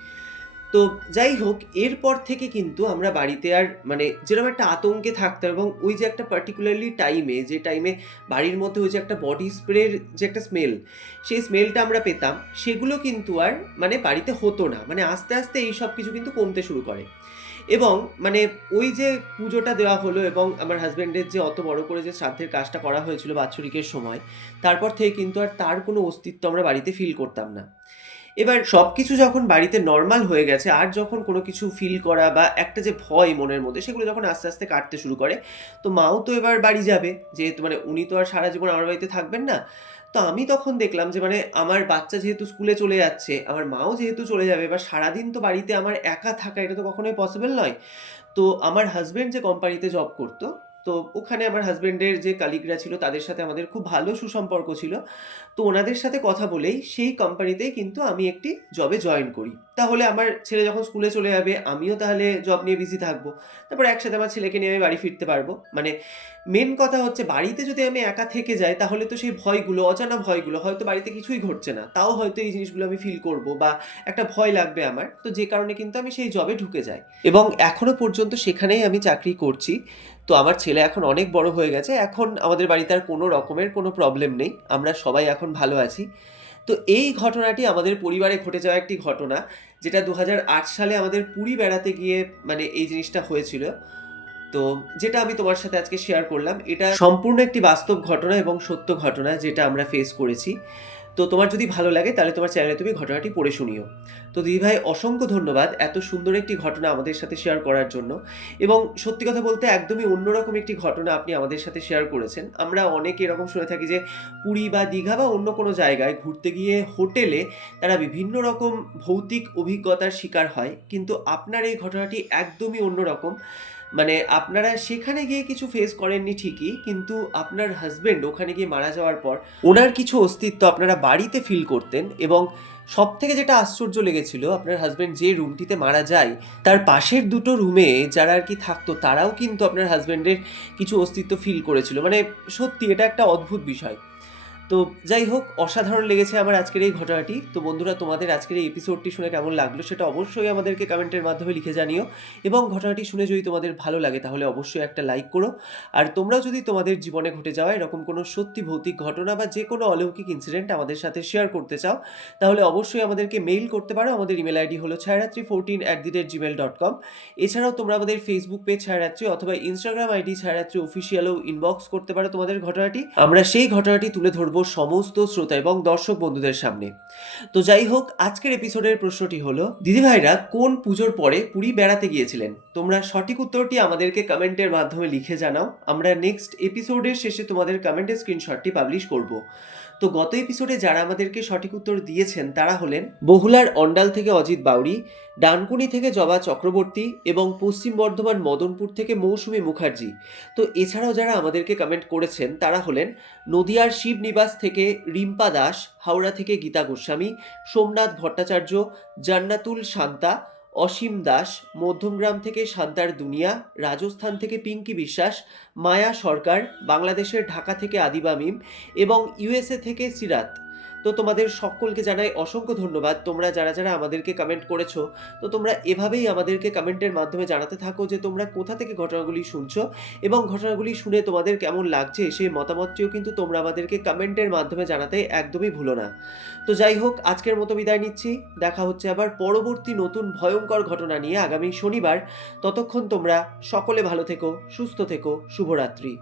তো যাই হোক, এরপর থেকে কিন্তু আমরা বাড়িতে আর মানে যেরকম একটা আতঙ্কে থাকতাম, এবং ওই যে একটা পার্টিকুলারলি টাইমে, যে টাইমে বাড়ির মধ্যে ওই যে একটা বডি স্প্রের যে একটা স্মেল, সেই স্মেলটা আমরা পেতাম, সেগুলো কিন্তু আর মানে বাড়িতে হতো না। মানে আস্তে আস্তে এই সব কিছু কিন্তু কমতে শুরু করে। এবং মানে ওই যে পুজোটা দেওয়া হলো, এবং আমার হাজব্যান্ডের যে অত বড় করে যে শ্রাদ্ধের কাজটা করা হয়েছিল বাৎসরিকের সময়, তারপর থেকে কিন্তু আর তার কোনো অস্তিত্ব আমরা বাড়িতে ফিল করতাম না। এবার সবকিছু যখন বাড়িতে নর্মাল হয়ে গেছে, আর যখন কোনো কিছু ফিল করা বা একটা যে ভয় মনের মধ্যে, সেগুলো যখন আস্তে আস্তে কাটতে শুরু করে, তো মাও তো এবার বাড়ি যাবে, যেহেতু মানে উনি তো আর সারা জীবন আমার বাড়িতে থাকবেন না। তো আমি তখন দেখলাম যে মানে আমার বাচ্চা যেহেতু স্কুলে চলে যাচ্ছে, আমার মাও যেহেতু চলে যাবে, এবার সারাদিন তো বাড়িতে আমার একা থাকা এটা তো কখনোই পসিবল নয়। তো আমার হাজবেন্ড যে কোম্পানিতে জব করতো, তো ওখানে আমার হাজবেন্ডের যে কালিগরা ছিল তাদের সাথে আমাদের খুব ভালো সুসম্পর্ক ছিল। তো ওনাদের সাথে কথা বলেই সেই কোম্পানিতেই কিন্তু আমি একটি জবে জয়েন করি। তাহলে আমার ছেলে যখন স্কুলে চলে যাবে, আমিও তাহলে জব নিয়ে বিজি থাকবো। তারপর একসাথে আমার ছেলেকে নিয়ে আমি বাড়ি ফিরতে পারবো। মানে মেন কথা হচ্ছে, বাড়িতে যদি আমি একা থেকে যাই, তাহলে তো সেই ভয়গুলো, অজানা ভয়গুলো, হয়তো বাড়িতে কিছুই ঘটছে না, তাও হয়তো এই জিনিসগুলো আমি ফিল করব, বা একটা ভয় লাগবে আমার। তো যে কারণে কিন্তু আমি সেই জবে ঢুকে যাই, এবং এখনো পর্যন্ত সেখানেই আমি চাকরি করছি। তো আমার ছেলে এখন অনেক বড় হয়ে গেছে, এখন আমাদের বাড়িতে আর কোনো রকমের কোনো প্রবলেম নেই, আমরা সবাই এখন ভালো আছি। তো এই ঘটনাটি আমাদের পরিবারে ঘটে যাওয়া একটি ঘটনা, যেটা 2008 সালে আমাদের পুরী বেড়াতে গিয়ে মানে এই জিনিসটা হয়েছিল। তো যেটা আমি তোমার সাথে আজকে শেয়ার করলাম, এটা সম্পূর্ণ একটি বাস্তব ঘটনা এবং সত্য ঘটনা, যেটা আমরা ফেস করেছি। তো তোমার যদি ভালো লাগে তাহলে তোমার চ্যানেলে তুমি ঘটনাটি পড়ে শুনিও। তো দিদিভাই, অসংখ্য ধন্যবাদ এত সুন্দর একটি ঘটনা আমাদের সাথে শেয়ার করার জন্য। এবং সত্যি কথা বলতে একদমই অন্যরকম একটি ঘটনা আপনি আমাদের সাথে শেয়ার করেছেন। আমরা অনেকে এরকম শুনে থাকি যে পুরী বা দীঘা বা অন্য কোনো জায়গায় ঘুরতে গিয়ে হোটেলে তারা বিভিন্ন রকম ভৌতিক অভিজ্ঞতার শিকার হয়, কিন্তু আপনার এই ঘটনাটি একদমই অন্যরকম। মানে আপনারা সেখানে গিয়ে কিছু ফেস করেননি ঠিকই, কিন্তু আপনার হাজবেন্ড ওখানে গিয়ে মারা যাওয়ার পর ওনার কিছু অস্তিত্ব আপনারা বাড়িতে ফিল করতেন। এবং সব থেকে যেটা আশ্চর্য লেগেছিল, আপনার হাজবেন্ড যে রুমটিতে মারা যায়, তার পাশের দুটো রুমে যারা আর কি থাকতো, তারাও কিন্তু আপনার হাজবেন্ডের কিছু অস্তিত্ব ফিল করেছিল। মানে সত্যি এটা একটা অদ্ভুত বিষয়। তো যাই হোক, অসাধারণ লেগেছে আমার আজকের এই ঘটনাটি। তো বন্ধুরা, তোমাদের আজকের এই এপিসোডটি শুনে কেমন লাগলো সেটা অবশ্যই আমাদেরকে কমেন্টের মাধ্যমে লিখে জানিও। এবং ঘটনাটি শুনে যদি তোমাদের ভালো লাগে তাহলে অবশ্যই একটা লাইক করো। আর তোমরাও যদি তোমাদের জীবনে ঘটে যাওয়া এরকম কোনো সত্যি ভৌতিক ঘটনা বা যে কোনো অলৌকিক ইনসিডেন্ট আমাদের সাথে শেয়ার করতে চাও, তাহলে অবশ্যই আমাদেরকে মেইল করতে পারো। আমাদের ইমেল আইডি হলো ছায়ারাত্রি14@gmail.com। এছাড়াও তোমরা আমাদের ফেসবুক পেজ ছায়ারাত্রি অথবা ইনস্টাগ্রাম আইডি ছায়ারাত্রি অফিসিয়ালও ইনবক্স করতে পারো তোমাদের ঘটনাটি। আমরা সেই ঘটনাটি তুলে ধরবো সমস্ত শ্রোতা এবং দর্শক বন্ধুদের সামনে। তো যাই হোক, আজকের এপিসোডের প্রশ্নটি হলো, দিদিভাইরা কোন পুজোর পরে পুরী বেড়াতে গিয়েছিলেন? তোমরা সঠিক উত্তরটি আমাদেরকে কমেন্টের মাধ্যমে লিখে জানাও। আমরা নেক্সট এপিসোডের শেষে তোমাদের কমেন্টের স্ক্রিনশটটি পাবলিশ করব। তো গত এপিসোডে যারা আমাদেরকে সঠিক উত্তর দিয়েছেন তারা হলেন বহুলার অন্ডাল থেকে অজিত বাউরি, ডানকুনি থেকে জবা চক্রবর্তী, এবং পশ্চিম বর্ধমান মদনপুর থেকে মৌসুমী মুখার্জি। তো এছাড়াও যারা আমাদেরকে কমেন্ট করেছেন তারা হলেন নদিয়ার শিবনিবাস থেকে রিম্পা দাস, হাওড়া থেকে গীতা গোস্বামী, সোমনাথ ভট্টাচার্য, জান্নাতুল শান্তা, অসীম দাস, মধ্যমগ্রাম থেকে শান্তার দুনিয়া, রাজস্থান থেকে পিঙ্কি বিশ্বাস, মায়া সরকার, বাংলাদেশের ঢাকা থেকে আদিবা মিম এবং ইউএসএ থেকে সিরাত। তো তোমাদের সকলকে জানাই অসংখ্য ধন্যবাদ, তোমরা যারা যারা আমাদেরকে কমেন্ট করেছো। তো তোমরা এভাবেই আমাদেরকে কমেন্টের মাধ্যমে জানাতে থাকো যে তোমরা কোথা থেকে ঘটনাগুলি শুনছো এবং ঘটনাগুলি শুনে তোমাদের কেমন লাগছে, সেই মতামতটিও কিন্তু তোমরা আমাদেরকে কমেন্টের মাধ্যমে জানাতে একদমই ভুলো না। তো যাই হোক, আজকের মতো বিদায় নিচ্ছি। দেখা হচ্ছে আবার পরবর্তী নতুন ভয়ঙ্কর ঘটনা নিয়ে আগামী শনিবার। ততক্ষণ তোমরা সকলে ভালো থেকো, সুস্থ থেকো, শুভরাত্রি।